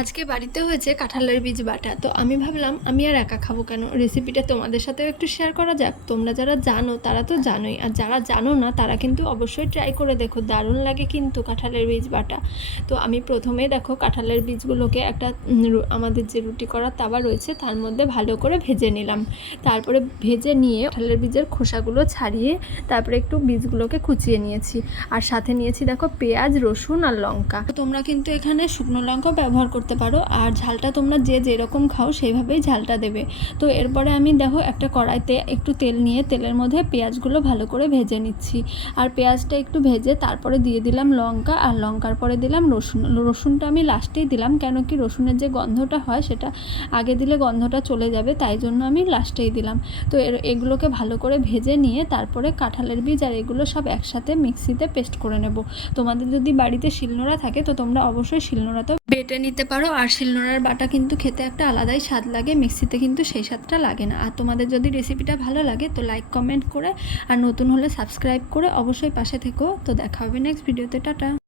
আজকে বাড়িতে হয়েছে কাঁঠালের বীজ বাটা। তো আমি ভাবলাম আমি আর একা খাবো কেন, রেসিপিটা তোমাদের সাথেও একটু শেয়ার করা যাক। তোমরা যারা জানো তারা তো জানোই, আর যারা জানো না তারা কিন্তু অবশ্যই ট্রাই করে দেখো, দারুণ লাগে কিন্তু কাঁঠালের বীজ বাটা। তো আমি প্রথমেই দেখো কাঁঠালের বীজগুলোকে একটা আমাদের যে রুটি করার তাওয়া রয়েছে তার মধ্যে ভালো করে ভেজে নিলাম। তারপরে ভেজে নিয়ে কাঁঠালের বীজের খোসাগুলো ছাড়িয়ে তারপরে একটু বীজগুলোকে কুচিয়ে নিয়েছি। আর সাথে নিয়েছি দেখো পেঁয়াজ, রসুন আর লঙ্কা। তো তোমরা কিন্তু এখানে শুকনো লঙ্কা ব্যবহার করতে পারো, আর ঝালটা তোমরা যে যেরকম খাও সেইভাবেই ঝালটা দেবে। তো এরপরে আমি দেখো একটা কড়াইতে একটু তেল নিয়ে তেলের মধ্যে পেঁয়াজগুলো ভালো করে ভেজে নিচ্ছি। আর পেঁয়াজটা একটু ভেজে তারপরে দিয়ে দিলাম লঙ্কা, আর লঙ্কার পরে দিলাম রসুন। রসুনটা আমি লাস্টেই দিলাম, কেন কি রসুনের যে গন্ধটা হয় সেটা আগে দিলে গন্ধটা চলে যাবে, তাই জন্য আমি লাস্টেই দিলাম। তো এগুলোকে ভালো করে ভেজে নিয়ে তারপরে কাঁঠালের বীজ আর এগুলো সব একসাথে মিক্সিতে পেস্ট করে নেব। তোমাদের যদি বাড়িতে শিলনোড়া থাকে তো তোমরা অবশ্যই শিলনোড়াতেও বেটে নিতে পারো। আর শিলনোড়ার বাটা কিন্তু খেতে একটা আলাদাই স্বাদ লাগে, মিক্সিতে কিন্তু সেই স্বাদটা লাগে না। আর তোমাদের যদি রেসিপিটা ভালো লাগে তো লাইক কমেন্ট করে আর নতুন হলে সাবস্ক্রাইব করে অবশ্যই পাশে থেকো। তো দেখা হবে নেক্সট ভিডিওতে, টাটা।